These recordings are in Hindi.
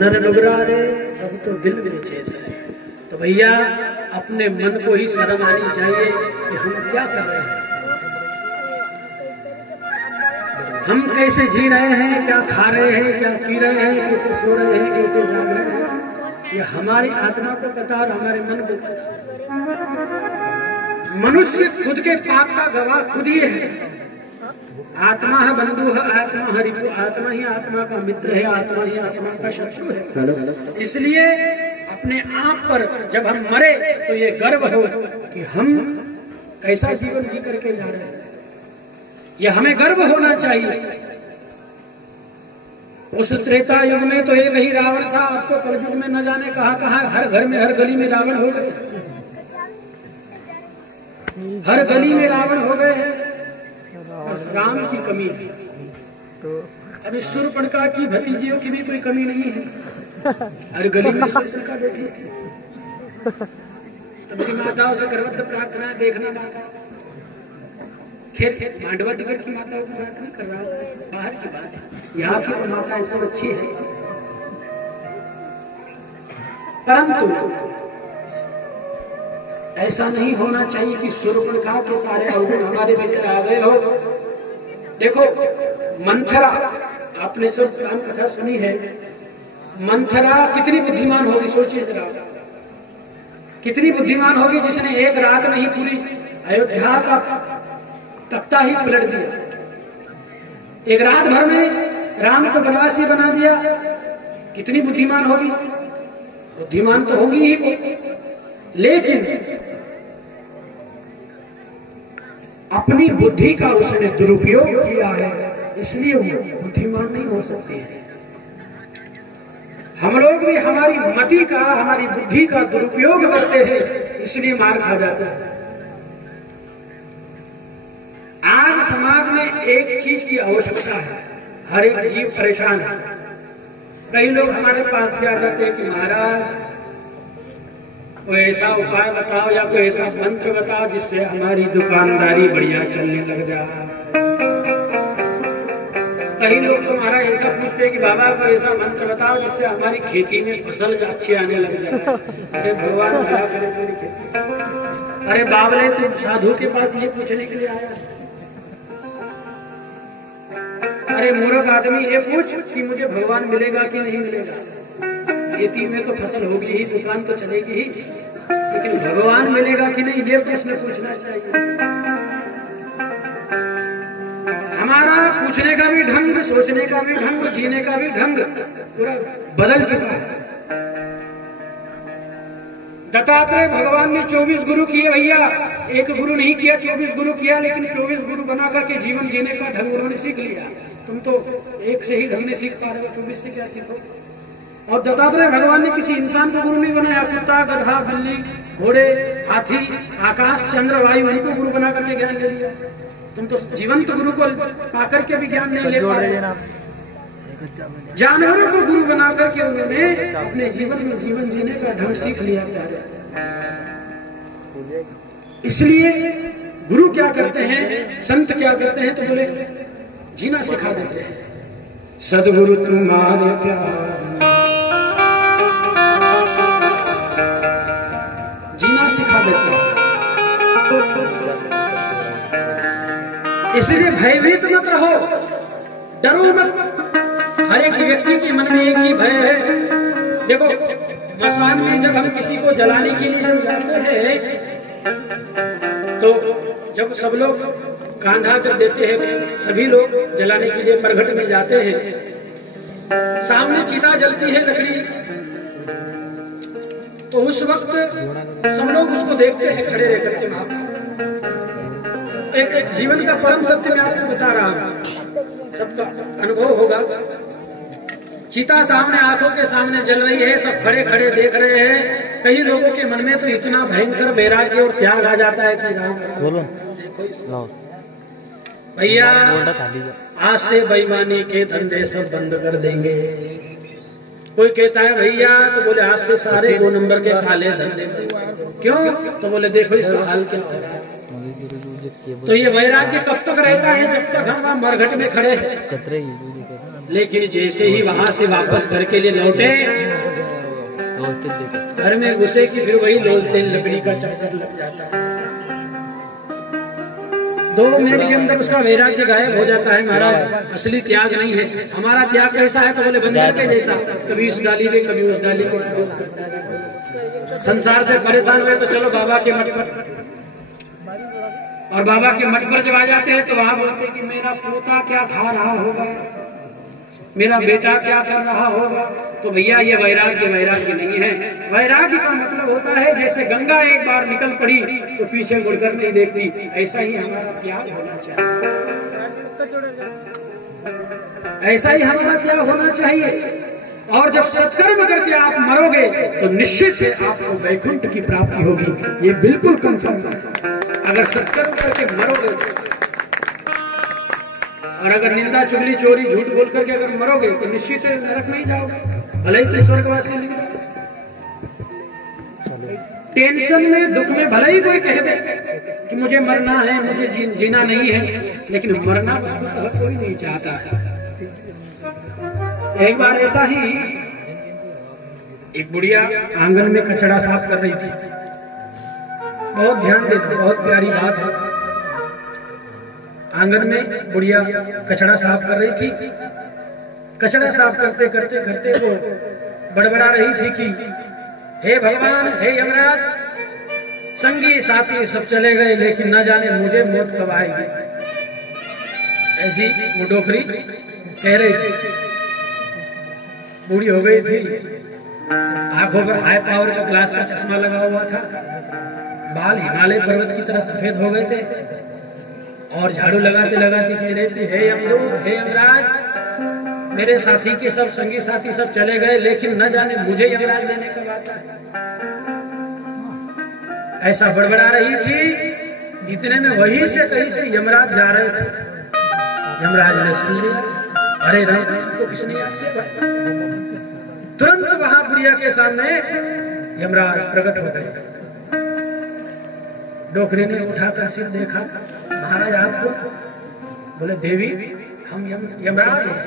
नर नुगरा रे अब तो दिल में चेत है। तो भैया अपने मन को ही शर्म आनी चाहिए कि हम क्या कर रहे हैं, हम कैसे जी रहे हैं, क्या खा रहे हैं, क्या पी रहे हैं, कैसे सो रहे हैं, कैसे जाग रहे हैं, ये हमारी आत्मा को पता और हमारे मन को पता। मनुष्य खुद के पाप का गवाह खुद ही है। आत्मा है बंधु है, आत्मा है रिपु, आत्मा ही आत्मा का मित्र है, आत्मा ही आत्मा का शत्रु है। इसलिए अपने आप पर जब हम मरे तो ये गर्व हो कि हम कैसा जीवन जी करके जा रहे हैं, यह हमें गर्व होना चाहिए। उस त्रेता युग में तो एक ही रावण था, अब तो कलयुग में न जाने कहां हर घर में हर गली में रावण हो गए, हर गली में रावण हो गए हैं। बस राम की कमी है। तो अब इस शूर्पणखा की भतीजियों की भी कोई कमी नहीं है, हर गली में शूर्पणखा बैठी है। तब की माताओं से गर्भवत प्रार्थना देखना माता, खैर मांडवाटिकर की माता को प्रार्थना कर रहा हूँ, बाहर की बात है। यहाँ की तो माता ऐसी अच्छी है, परंतु ऐसा नहीं होना चाहिए कि शूर्पणखा के सारे अवगुण हमारे भीतर आ गए हो। देखो मंथरा, आपने सब राम कथा सुनी है, मंथरा कितनी बुद्धिमान होगी, सोचिए जरा, कितनी बुद्धिमान होगी जिसने एक रात में ही पूरी अयोध्या का तख्ता ही पलट दिया, एक रात भर में राम को वनवासी बना दिया। कितनी बुद्धिमान होगी, बुद्धिमान तो होगी ही, लेकिन अपनी बुद्धि का उसने दुरुपयोग किया है, इसलिए वो बुद्धिमान नहीं हो सकती है। हम लोग भी हमारी मति का, हमारी बुद्धि का दुरुपयोग करते हैं, इसलिए मार खा जाते हैं। आज समाज में एक चीज की आवश्यकता है, हर एक जीव परेशान है। कई लोग हमारे पास भी आ जाते हैं कि महाराज कोई ऐसा उपाय बताओ या कोई ऐसा मंत्र बताओ जिससे हमारी दुकानदारी बढ़िया चलने लग जाए। कई लोग तुम्हारा ऐसा पूछते हैं कि बाबा कोई ऐसा मंत्र बताओ जिससे हमारी खेती में फसल अच्छी आने लग जाए। अरे भगवान भला करे तेरी खेती। अरे बाबले तुम साधु के पास ये पूछने के लिए आया? अरे मूर्ख आदमी, ये पूछ कि मुझे भगवान मिलेगा कि नहीं मिलेगा। खेती में तो फसल होगी ही, दुकान तो चलेगी ही, लेकिन भगवान मिलेगा कि नहीं, ये प्रश्न पूछना चाहिए। हमारा पूछने का भी ढंग, सोचने का भी ढंग, जीने का भी ढंग पूरा बदल चुका है। दत्तात्रेय भगवान ने 24 गुरु किए भैया, एक गुरु नहीं किया, 24 गुरु किया, लेकिन 24 गुरु बना करके जीवन जीने का ढंग उन्होंने सीख लिया। तुम तो एक से ही ढंग ने सीख पा रहे हो, 24 से क्या सीखो। और दत्तात्रेय भगवान ने किसी इंसान को गुरु नहीं बनाया, कुत्ता, गधा, बिल्ली, घोड़े, हाथी, आकाश, चंद्र, वायु, इनको गुरु बना करके ज्ञान ले लिया। तुम तो जीवंत गुरु को पाकर के भी ज्ञान नहीं ले पा रहे। जानवरों को गुरु बना करके उन्होंने अपने जीवन में जीवन जीने का ढंग सीख लिया। इसलिए गुरु क्या करते हैं, संत क्या करते हैं, तो बोले जीना सिखा देते हैं। सदगुरु तुम्हारे प्यार जीना सिखा देते हैं। इसलिए भयभीत मत रहो, डरो मत। हर एक व्यक्ति के मन में एक ही भय है। देखो मसान में जब हम किसी को जलाने के लिए जब जाते हैं, तो जब सब लोग कांधा जब देते हैं, सभी लोग जलाने के लिए परघट में जाते हैं, सामने चिता जलती है लकड़ी, तो उस वक्त सब लोग उसको देखते हैं खड़े रह करके। वहां एक जीवन का परम सत्य मैं आपको बता रहा हूं, सबका अनुभव होगा। चिता सामने, आंखों के सामने जल रही है, सब खड़े खड़े देख रहे हैं। कई लोगों के मन में तो इतना भयंकर वैराग्य और त्याग आ जाता है कि राम भैया आज से बेईमानी के धंधे सब बंद कर देंगे। कोई कहता है भैया, तो बोले आज से सारे 2 नंबर के काले धंधे। क्यों? तो बोले देखो इसका हाल क्या हो रहा है। तो ये वैराग्य कब तक रहता है? जब तक हम वहाँ मरघट में खड़े हैं। लेकिन जैसे ही वहां से वापस घर के लिए लौटे, घर में घुसे कि फिर वही लोलते लकड़ी का चक्कर लग जाता है। 2 मिनट के अंदर उसका वैराग्य गायब हो जाता है। महाराज, असली त्याग नहीं है। हमारा त्याग कैसा है? तो बोले बंदर के जैसा, कभी इस डाली पे कभी उस डाली पे। संसार से परेशान हुए तो चलो बाबा के मठ पर, और बाबा के मठ पर जब आ जाते हैं तो वहां बोलते कि मेरा पोता क्या खा रहा होगा, मेरा बेटा क्या कर रहा होगा। तो भैया ये वैराग्य नहीं है। वैराग्य का मतलब होता है जैसे गंगा एक बार निकल पड़ी तो पीछे मुड़कर नहीं देखती, ऐसा ही हमारा त्याग होना चाहिए। ऐसा ही हमारा त्याग होना चाहिए। और जब सत्कर्म करके आप मरोगे तो निश्चित से आपको वैकुंठ की प्राप्ति होगी। ये बिल्कुल कंफर्म है। अगर सत्कर्म करके मरोगे और अगर निंदा चुगली चोरी झूठ बोल करके अगर मरोगे तो निश्चित नरक में ही जाओगे, भले ही तो स्वर्गवासी नहीं। टेंशन में दुख में भले ही कोई कह दे कि मुझे मरना है, मुझे जीना नहीं है, लेकिन मरना वस्तुतः कोई नहीं चाहता है। एक बार ऐसा ही एक बुढ़िया आंगन में कचरा साफ कर रही थी। बहुत ध्यान देते, बहुत प्यारी बात है। आंगन में बुढ़िया कचरा साफ कर रही थी। कचरा साफ करते करते करते वो बड़बड़ा रही थी कि हे भगवान, हे यमराज, संगी साथी सब चले गए, लेकिन न जाने मुझे मौत कब आएगी। ऐसी वो डोकरी कह रही थी। बूढ़ी हो गई थी, आंखों पर हाई पावर का ग्लास का चश्मा लगा हुआ था, बाल हिमालय पर्वत की तरह सफेद हो गए थे, और झाड़ू लगाते लगाते कह रही थी, हे यमदूत, हे यमराज, मेरे साथी के सब संगी साथी सब चले गए, लेकिन न जाने मुझे यमराज लेने कब आता है। ऐसा बड़बड़ा रही थी। इतने में वहीं से कहीं से यमराज जा रहे थे। यमराज ने सुन लिया, अरे रहे तो किसने याद किया। तुरंत वहां बुढ़िया के सामने यमराज प्रकट हो गए। डोकरी ने उठाकर सिर देखा, महाराज आपको? बोले देवी, हम यमराज हैं।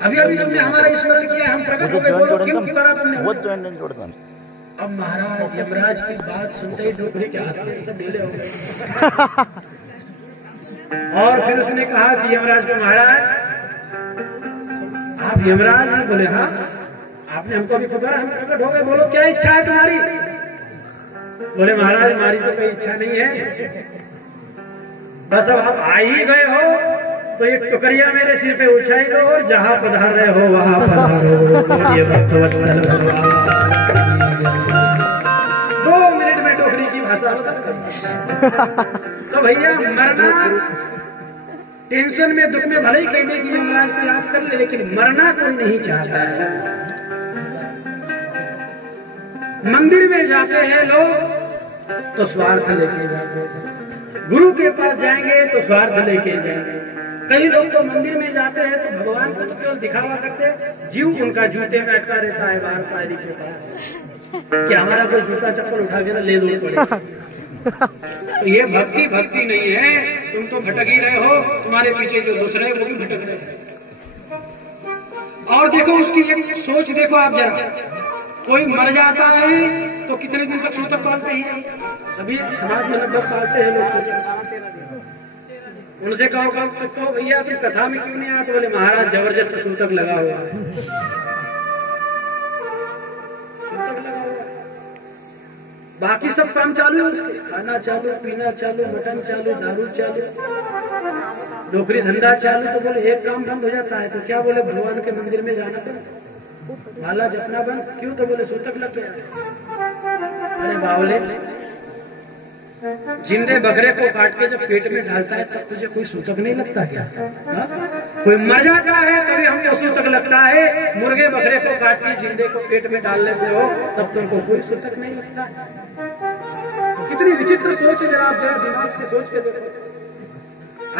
अभी अभी तुमने हमारा स्मरण किया, हम प्रकट हो गए, बोलो क्यों पुकारा तुमने? अब महाराज यमराज की बात सुनते ही डोकरी के हाथ में सब ढीले हो गए। और फिर उसने कहा कि यमराज को, महाराज आप यमराज हैं? बोले हाँ। आपने हमको भी पुकारा, हम प्रकट हो गए, बोलो क्या इच्छा है तुम्हारी? बोले महाराज हमारी तो कोई इच्छा नहीं है, बस अब आप आ ही गए हो तो एक टुकड़िया मेरे सिर पे ऊंचाई दो, और जहां पधार रहे हो वहां पधारो। ये भक्तवत्सल 2 मिनट में डोकरी की भाषा होता था। तो भैया मरना, टेंशन में दुख में भले ही कह दे कि यमराज को याद कर ले, लेकिन मरना कोई नहीं चाहता है। मंदिर में जाते हैं लोग तो स्वार्थ लेके जाते हैं, गुरु के पास जाएंगे तो स्वार्थ लेके जाएंगे। कई लोग तो मंदिर में जाते हैं तो भगवान को तो केवल दिखावा करते हैं, जीव उनका जूते में अटका रहता है बाहर पायरी के पास कि हमारा कोई जूता चप्पल उठा के ले लो पड़ेगा। तो ये भक्ति नहीं है। तुम तो भटक ही रहे हो, तुम्हारे पीछे जो दूसरे हैं वो भी भटक रहे हैं। और देखो उसकी एक सोच देखो आप जरा, कोई मर जाता है तो कितने दिन तक सूतक पालते हैं? सभी समाज में लगभग पालते हैं लोग। उनसे कहो भैया तुम कथा में क्यों नहीं आते? तो बोले महाराज जबरदस्त सूतक लगा हुआ है। बाकी सब काम चालू है उसके, खाना चालू, पीना चालू, मटन चालू, दारू चालू, नौकरी धंधा चालू। तो बोले एक काम बंद हो जाता है तो क्या? बोले भगवान के मंदिर में जाना पड़ता, माला जपना बंद। क्यों? तो बोले सूतक लग गया। अरे बावले, जिंदे बकरे को काट के जब पेट में डालता है तब तुझे कोई सूतक नहीं लगता क्या? हा? कोई मर जाता है तभी हमको सूतक लगता है, मुर्गे बकरे को काट के जिंदे को पेट में डाल लेते हो तब तुमको कोई सूतक नहीं लगता है। कितनी विचित्र सोच है, जरा आप जरा दिमाग से सोच के देखो।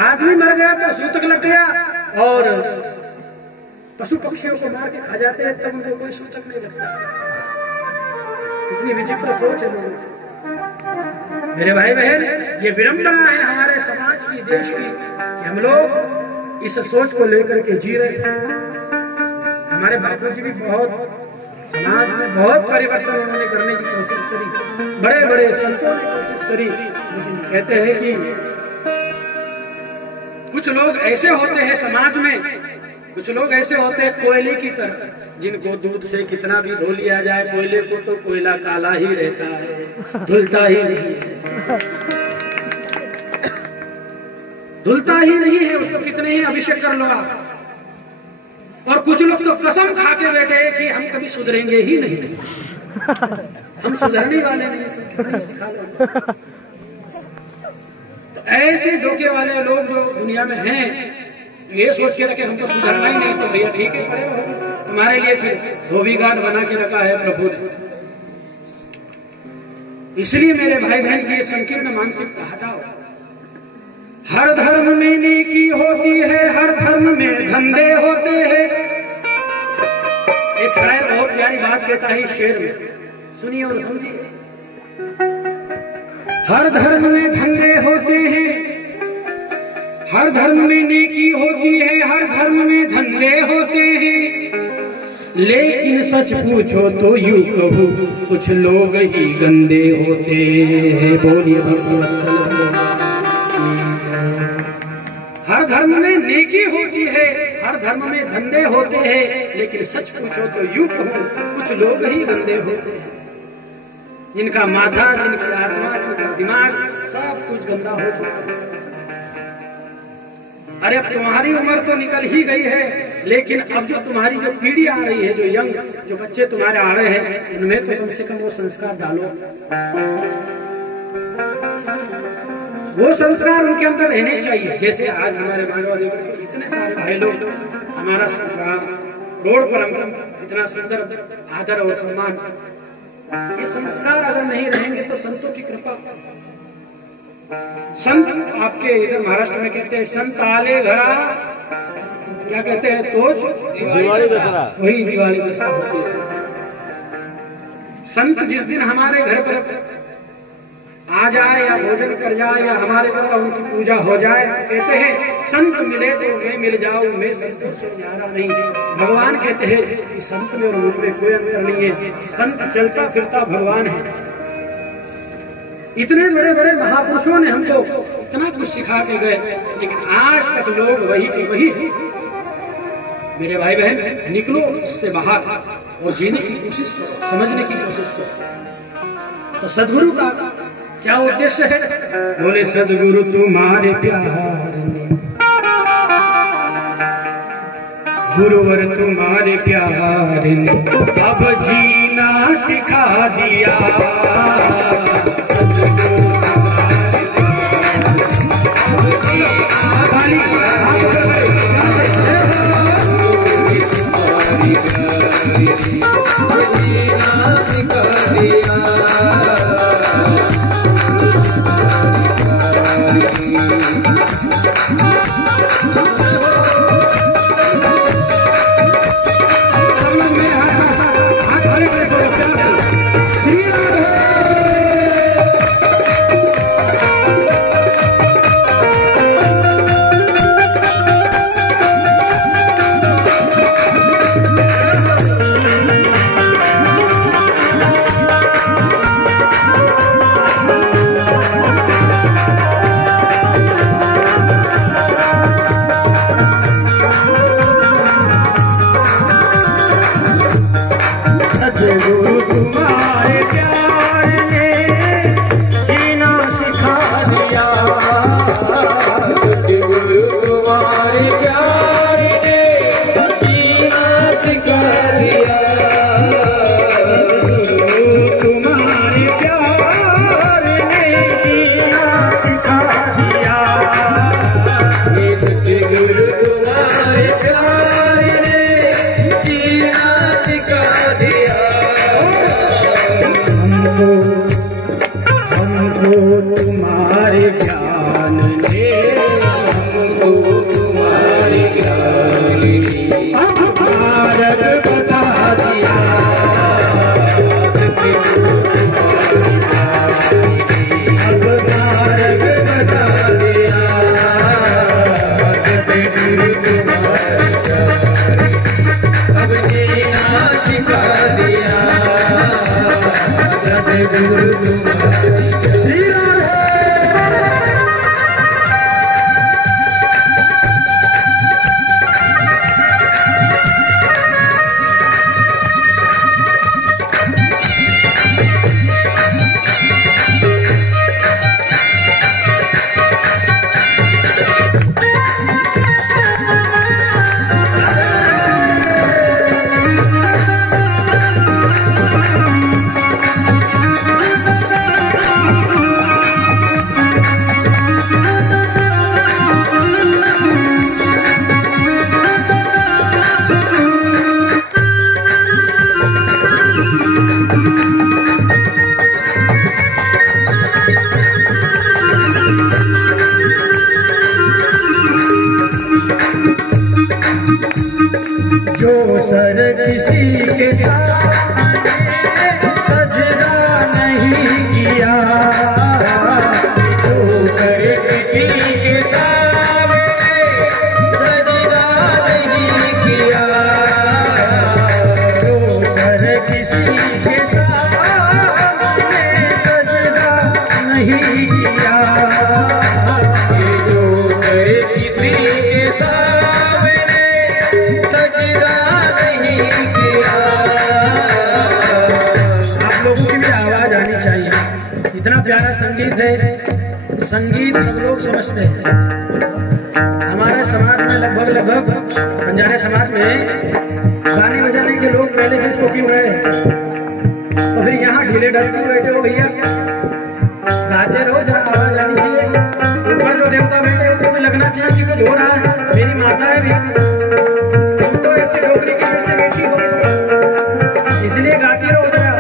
आदमी मर गया तो सूतक लग गया, और पशु पक्षियों को मार के खा जाते हैं तब उनको कोई सूतक नहीं लगता। कितनी विचित्र सोच है लोगों की। मेरे भाई बहन, ये विडंबना है हमारे समाज की, देश की, कि हम लोग इस सोच को लेकर के जी रहे हैं। हमारे बापू जी भी बहुत समाज में बहुत परिवर्तन उन्होंने करने की कोशिश करी, बड़े बड़े संतों ने कोशिश करी, लेकिन कहते हैं कि कुछ लोग ऐसे होते हैं समाज में, कुछ लोग ऐसे होते हैं कोयले की तरह, जिनको दूध से कितना भी धो लिया जाए, कोयले को तो कोयला काला ही रहता है, धुलता ही नहीं है, धुलता ही नहीं है, उसको कितने ही अभिषेक कर लो आप। और कुछ लोग तो कसम खा के बैठे हैं कि हम कभी सुधरेंगे ही नहीं, हम सुधरने वाले नहीं, तो कितना सिखा लो। तो ऐसे धोखे वाले लोग जो दुनिया में हैं, ये सोच के रखे हमको सुधरना ही नहीं, तो भैया ठीक है, तुम्हारे लिए फिर धोबी घाट बना के रखा है प्रभु ने। इसलिए मेरे भाई बहन की ये संकीर्ण मानसिकता हटाओ। हर धर्म में नेकी होती है, हर धर्म में धंधे होते हैं। एक शायर बहुत प्यारी बात कहता है शेर में, सुनिए और समझिए। हर धर्म में धंधे होते हैं, हर धर्म में नेकी होती है, हर धर्म में धंधे होते हैं, लेकिन सच पूछो तो यूं कहूं कुछ लोग ही गंदे होते हैं। बोलिए भगवत्सल। हर धर्म में नेकी होती है, हर धर्म में धंधे होते हैं, लेकिन सच पूछो तो यूं कहूं कुछ लोग ही गंदे होते हैं, जिनका माथा, जिनकी आत्मा, जिनका दिमाग सब कुछ गंदा हो चुका है। अरे अब तुम्हारी उम्र तो निकल ही गई है, लेकिन अब जो तुम्हारी जो पीढ़ी आ रही है, जो यंग, जो बच्चे तुम्हारे आ रहे हैं, उनमें तो कम से कम वो संस्कार डालो, वो संस्कार उनके अंदर रहने चाहिए। जैसे आज हमारे मानवाड़ी के इतने सारे भाई लोग हमारा रोड पर हमको इतना सुंदर आदर और सम्मान, ये संस्कार अगर नहीं रहेंगे तो संतों की कृपा। संत आपके इधर महाराष्ट्र में कहते हैं संत आले घरा, क्या कहते हैं, तोज दिवाली दशहरा, वही दिवाली दशहरा होती है। संत जिस दिन हमारे घर पर आ जाए या भोजन कर जाए या हमारे द्वारा उनकी पूजा हो जाए, तो कहते हैं संत मिले तो मैं मिल जाऊं, मैं संतों से न्यारा नहीं। भगवान कहते हैं कि संत में और मुझ में कोई अंतर नहीं है, संत चलता फिरता भगवान है। इतने बड़े बड़े महापुरुषों ने हमको इतना कुछ सिखा के गए, लेकिन आज तक लोग वही के वही। मेरे भाई बहन, निकलो इससे बाहर और जीने की कोशिश करो, समझने की कोशिश करो। तो सद्गुरु का क्या उद्देश्य है? बोले सद्गुरु तुम्हारे प्यार ने, गुरुवर तुम्हारे प्यार ने अब जीना सिखा दिया। जो सर किसी के सामने सजदा नहीं किया, जो सर किसी के सामने सजदा नहीं किया, जो सर किसी के सामने सजदा नहीं किया, जो सर किसी के सामने सजदा नहीं किया। आप लोगों की भी आवाज आनी चाहिए। इतना प्यारा संगीत है। संगीत सब लोग समझते हैं। हमारे समाज में लगभग बंजारे समाज में गाने बजाने के लोग पहले से शौकीन रहे हैं। तो फिर यहाँ ढीले ढस क्यों बैठे हो भैया? गाते रहो, जरा आवाज आनी चाहिए। ऊपर जो देवता बैठे उनको भी लगना चाहिए कि कुछ हो रहा है। मेरी माता है भी, तुम तो ऐसी डोकरी की वजह से बैठी हो, इसलिए गाती रहो, जरा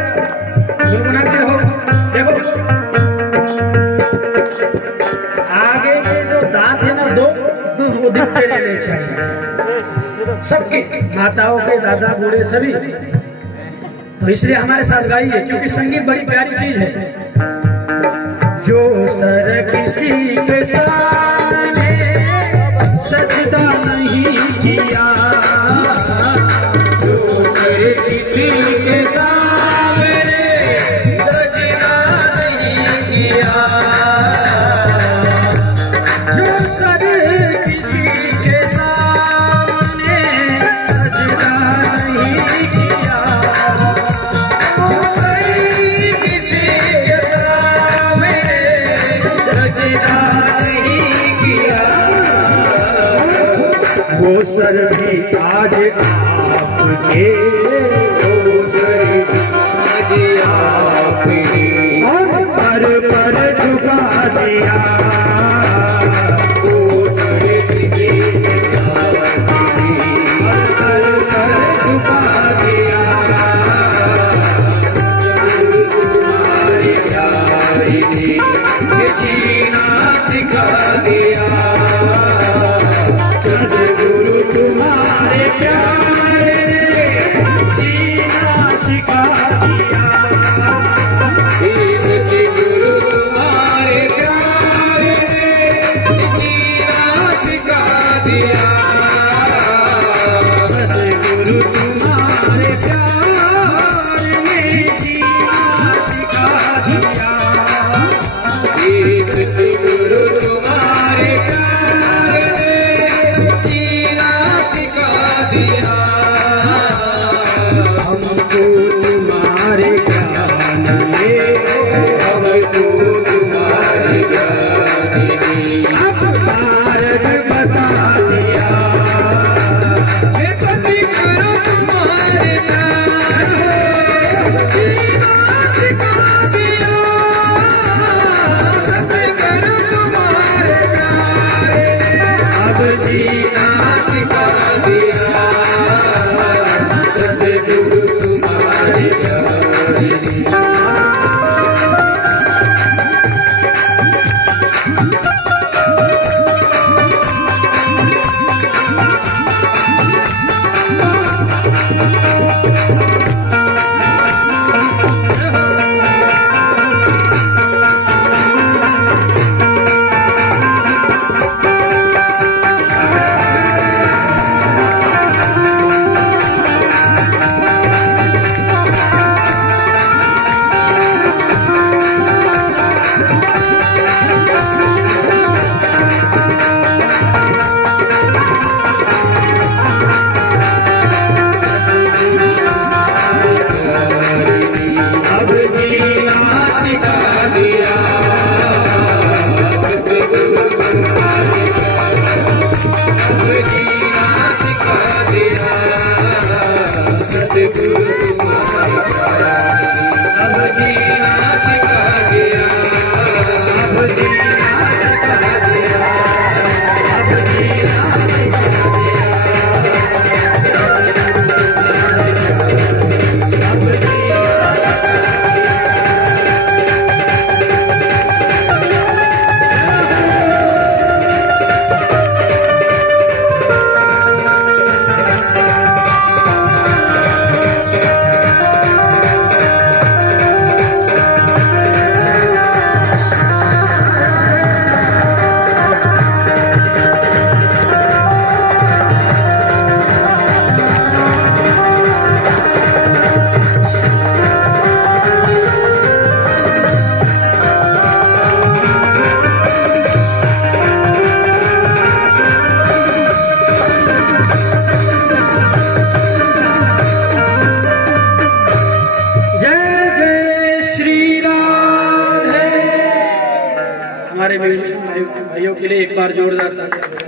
गुनगुनाती रहो। देखो आगे के जो दांत है ना दो, वो दिखते रहने चाहिए सबके, माताओं के, दादा बूढ़े सभी। तो इसलिए हमारे साथ गाइए, क्योंकि संगीत बड़ी प्यारी चीज है। जो सर किसी के सामने सजदा नहीं किया, जो सर किसी के सामने सजदा नहीं किया, जो सर किसी के सामने सजदा नहीं किया, जो सर किसी के सामने सजदा नहीं किया, वो सर भी आज आपके, वो सर भी आज आपके, और पर झुका दिया, वो सर भी पर झुका दिया, तुम्हारी प्यारी ने जीना सिखा दिया, सद्गुरु तुम्हारे प्यारे ने जीना सिखा दिया, सद्गुरु तुम्हारे प्यारे ने जीना सिखा दिया, सद्गुरु तुम्हारे प्यारे ने जीना सिखा दिया, सद्गुरु तुम्हारे प्यारे ने जीना सिखा दिया। हमारे म्यूजिशियन भाइयों के लिए एक बार जोरदार तालियां।